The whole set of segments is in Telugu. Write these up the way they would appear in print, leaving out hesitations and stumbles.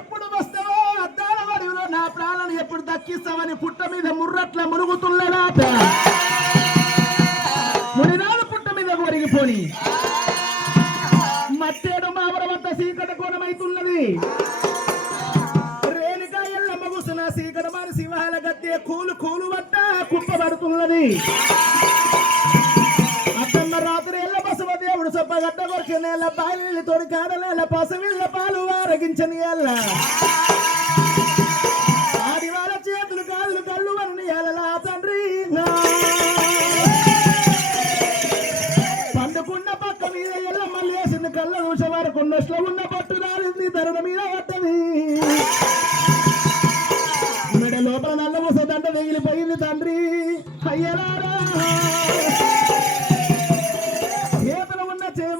ఎప్పుడు వస్తావో అద్దాల వడిలో నా ప్రాణాన్ని ఎప్పుడు దక్కిస్తావని పుట్ట మీద ముర్రట్ల మురుగుతున్నదాట మునినాడు పుట్ట మీద ఒరిగిపోని మత్తేడు మావరవంత సీకట కోణమైతున్నది రేణుకా ఎల్లమ్మ కూసిన సీకట మారి సింహాల గద్దె కూలు కూలు వట్ట కుప్పబడుతున్నది అత్తమ్మ రాత్రి ఎల్ల బసవ దేవుడు సొప్పగడ్డ కొరికి నేల బాయిల్ని తోడి కాడలేల పసవిళ్ళ పాలు ఆరగించని ఎల్ల ఆదివార చేతులు కాళ్ళు కళ్ళు వన్ని ఎలలా తండ్రి పండుకున్న పక్క మీద ఎల్లమ్మ లేసింది కళ్ళ ఊస వరకు నొస్లో ఉన్న పట్టు రాలింది ధరణ మీద పట్టది మెడ లోపల నల్ల మూస దండ వెగిలిపోయింది తండ్రి అయ్యలారా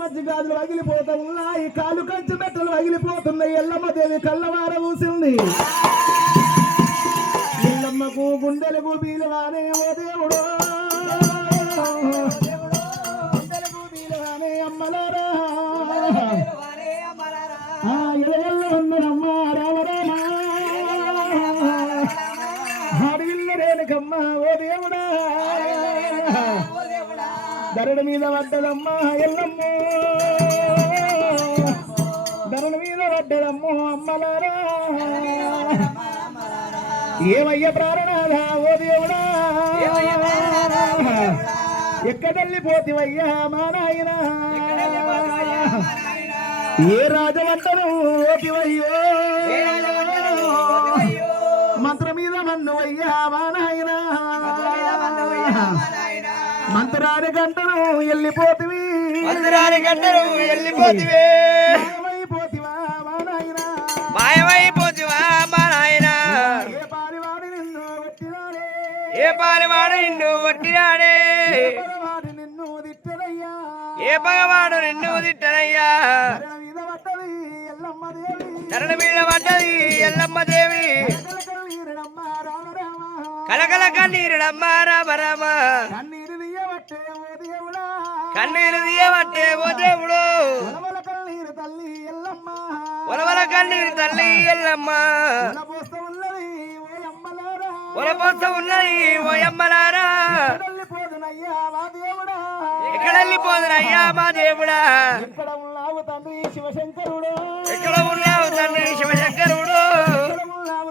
మధ్య గాజులు వగిలిపోతా ఉన్నాయి కాలు కంచు మెట్టలు వగిలిపోతున్నాయి ఎల్లమ్మ దేవి కళ్ళవార ఊసింది ఎల్లమ్మకు గుండెలకు బీలవానే ఓ దేవుడు గుండెలకు బీలవానే అమ్మలారా ఎల్ల ఉన్నదమ్మ రామరామ హాడిల్ల రేణుకమ్మ ఓ దేవుడా ధరణ మీద పడ్డదమ్మా ఎల్లమ్మ ధరణ మీద పడ్డదమ్మో అమ్మలారా ఏమయ్య ప్రాణనాథా ఓ దేవుడా ఎక్కడెళ్ళిపోతివయ్యా మా నాయన ఏ రాజవంటను ఓపివయ్యో మంత్ర మీద మన్ను అయ్యా మా నాయన మంత్రాని గంటను వెళ్ళిపోతివి మాయమైపోతివా మా నాయన మాయమైపోతివా మా నాయన ఏ పారివాడు నిన్ను వట్టినాడే ఏ పారివాడు నిన్ను వట్టినాడే పగవాడు నిన్ను దిట్టనయ్యా ఏ పగవాడు నిన్ను దిట్టనయ్యా ధరణ మీద పడ్డది ఎల్లమ్మ దేవి కలకల కన్నీరుడమ్మ రామ రామ కన్నీరు తీయబట్టే ఓ దేవుడు ఒలవల కన్నీరు తల్లి ఎల్లమ్మ ఒలపోస్త ఉన్నది ఓ అమ్మలారా ఎక్కడ వెళ్ళిపోదునయ్యా మా దేవుడా ఎక్కడ ఉన్నావు తండ్రి శివశంకరుడు ఎక్కడ ఉన్నావు తండ్రి శివశంకరుడు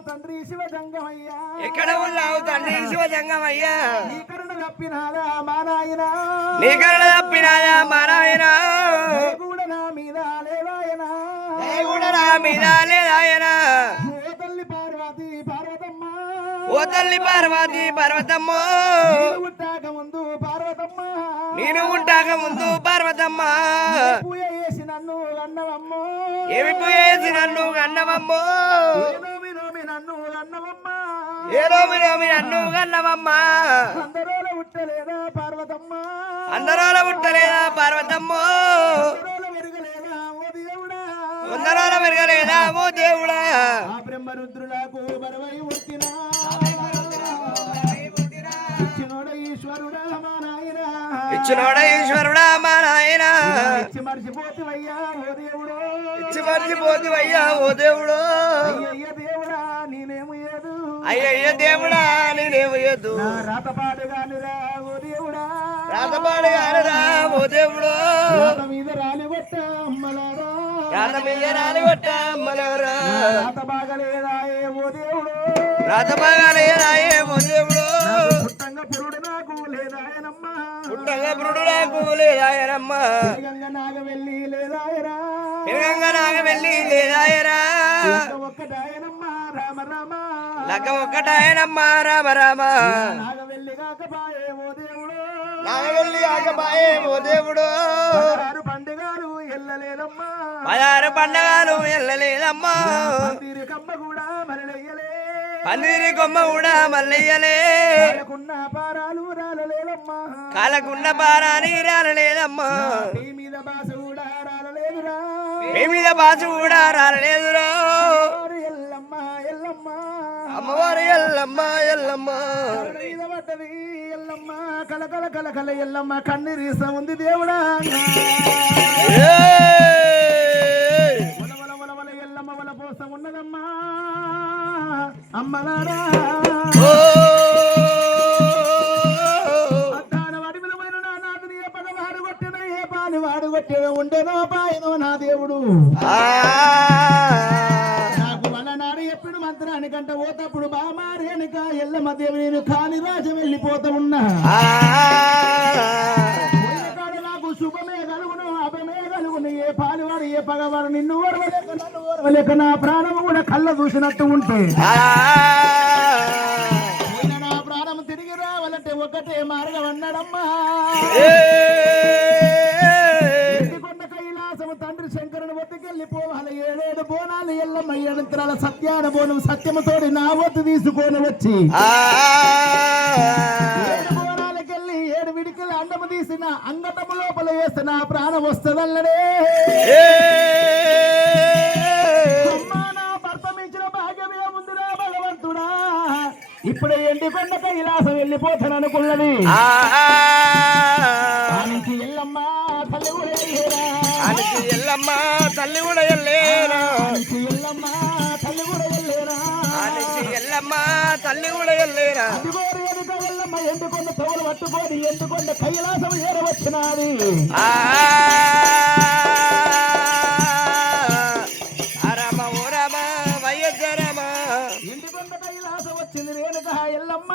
తండ్రి శివజంగమయ్యా ఎక్కడ ఉన్నావు తండ్రి శివజంగమయ్యా నీ కరుణ తప్పినాదా మా నాయన నీ కరుణ తప్పినాదా మా నాయన కూడా నా మీద లేవాయనా కూడా నా మీద లేదాయనా ఓ తల్లి పార్వతి పార్వతమ్మ ఓ తల్లి పార్వతి పార్వతమ్మ ఉంటాక ముందు పార్వతమ్మ నేను ఉంటాక ముందు పార్వతమ్మ పూజ చేసి నన్ను అన్నవమ్మ ఏమి పూజ చేసి నన్ను అన్నవమ్మో నన్ను అన్నవమ్మ ఏదో నన్ను అన్నవమ్మ అందరోల ఉట్టలేదా పార్వతమ్మ అందరోల ఉట్టలేదా పార్వతమ్మ మెరుగలేదా ఓ దేవుడా అందరోల మెరుగలేదా ఓ దేవుడా ఆ బ్రహ్మరుద్రులకు బరవై ఉట్టినా ఇచ్చినోడ ఈశ్వరుడా మా నాయన ఇచ్చినోడ ఈశ్వరుడా మా నాయన ఇచ్చి మర్చిపోతివయ్యా ఓ దేవుడు ఇచ్చి మర్చిపోతివయ్యా ఓ దేవుడు అయ్యయ్య దేవుడా నేనేమయ్యదు అయ్యయ్య దేవుడా నేనేమయ్యదు రాతపాడుగానిరా ఓ దేవుడా రాతపాడుగానిరా ఓ దేవుడు రాత మీద రాలిగొట్ట అమ్మలారా రాత మీద రాలిగొట్ట అమ్మలారా రాత బాగలేదాయే ఓ దేవుడు రాత బాగలేదాయే ఓ దేవుడు పుట్టంగా పురుడు నాకు లేదాయనమ్మా పుట్టంగా పురుడు నాకు లేదాయనమ్మా గంగ నాగ వెళ్ళి లేదాయరా గంగ నాగ వెళ్ళి లేదాయరా ఒక్కటాయనమ్మా రామ రామ లగ్గ ఒక్కటాయనమ్మా రామ రామ నాగ వెళ్ళి కాకపాయే ఓ దేవుడు నాగ వెళ్ళి కాకపాయే ఓ దేవుడు 16 పండుగలు ఎల్లలేదమ్మా 16 పండుగలు ఎల్లలేదమ్మా పందిరి కమ్మ కూడా మరలయ్యలే పందిరి కొమ్మ కూడా మల్లయ్యలే కాలకున్న పారాలు రాలలేదమ్మా కాలకున్న పారాని రాలలేదమ్మా నీ మీద బాస కూడా రాలలేదురా నీ మీద బాస కూడా రాలలేదురా ఎల్లమ్మ ఎల్లమ్మ అమ్మవారి ఎల్లమ్మ ఎల్లమ్మ మీద పడ్డది ఎల్లమ్మ కలకల కలకల ఎల్లమ్మ కన్నీరీస ఉంది దేవుడా వల వల వల వల ఎల్లమ్మ వల పోస ఉన్నదమ్మా అమ్మలారా వాడు కొట్టేదో ఉండేనో పాయనో నా దేవుడు నాకు వలనాడు ఎప్పుడు మంత్రానికంట పోతప్పుడు బామారేనుక ఎల్లమ్మ దేవి నేను కాని రాజు వెళ్ళిపోతా ఉన్నా నాకు శుభమే కలుగును అభమే కలుగును ఏ పాలువాడు ఏ పగవాడు నిన్ను ఓర్వలేక నన్ను ఓర్వలేక నా ప్రాణం కూడా కళ్ళ చూసినట్టు ఉంటే నా ప్రాణం తిరిగి రావాలంటే ఒకటే మార్గం అన్నాడమ్మా తండ్రి శంకరుని వద్దకెళ్ళిపోవాలి 7 బోనాలు ఎల్లమ్మ 7 యంత్రాల సత్యాన బోనం సత్యముతోడి నా వద్దు తీసుకొని వచ్చి 7 బోనాలకెళ్ళి 7 విడికలు అండము తీసిన అంగటము లోపల వేస్తే నా ప్రాణం వస్తుందల్లడే అమ్మా నా భర్త మించిన భాగ్యమే ముందురా భగవంతుడా ఇప్పుడే ఎండికొండ కైలాసం వెళ్ళిపోతాను అనుకున్నది ఎల్లమ్మ తల్లి కూడా ఎల్లమ్మ తల్లి కూడా ఎల్లేరా ఎల్లమ్మ తల్లి కూడా ఎల్లేరా ఎల్లమ్మ తల్లి కూడా ఎల్లేరా ఎల్లమ్మ ఎండుకొండ తోలు పట్టుకొని ఎండుకొండ కైలాసం ఏరవచ్చినది రమ ఓ రమ వయ్య రమ ఎండుకొండ కైలాసం వచ్చింది రేణుక ఎల్లమ్మ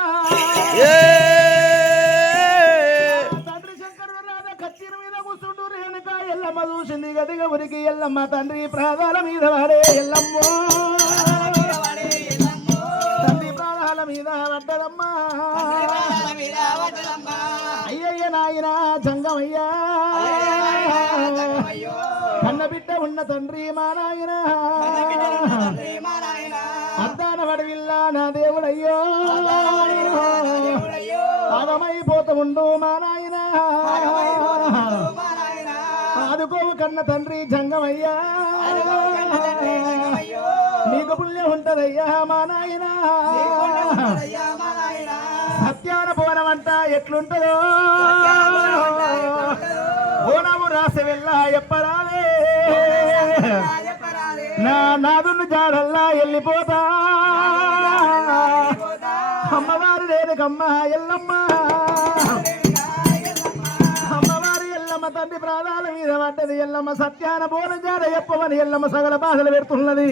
తండ్రి శంకరుడు రాధా కచ్చిరి మీద కూర్చుంటూ రేణుక ఎల్లమ్మ చూసింది గదిగా ఉరికి ఎల్లమ్మ తండ్రి ప్రాణాల మీద వాడే ఎల్లమ్మో తండ్రి ప్రాణాల మీద పడ్డదమ్మా అయ్యయ్య నాయన జంగమయ్యా కన్న బిడ్డ ఉన్న తండ్రి మా నాయన అద్దాన వడవిల్లా నా దేవుడయ్యో పాదమైపోతూ ఉండు మా నాయన ఆదుకోవు కన్న తండ్రి జంగమయ్యా నీకు పుణ్యం ఉంటదయ్యా మా నాయన సత్యాన బోనం అంట ఎట్లుంటదో బోనము రాసి వెళ్ళా ఎప్పరాలే నా నాదును జాడల్లా వెళ్ళిపోతా అమ్మవారు రేణుకమ్మ ఎల్లమ్మ అమ్మవారి ఎల్లమ్మ తండ్రి ప్రాణాల మీద పడ్డది ఎల్లమ్మ సత్యాన బోనం జాడ చెప్పమని ఎల్లమ్మ సగల బాధలు పెడుతున్నది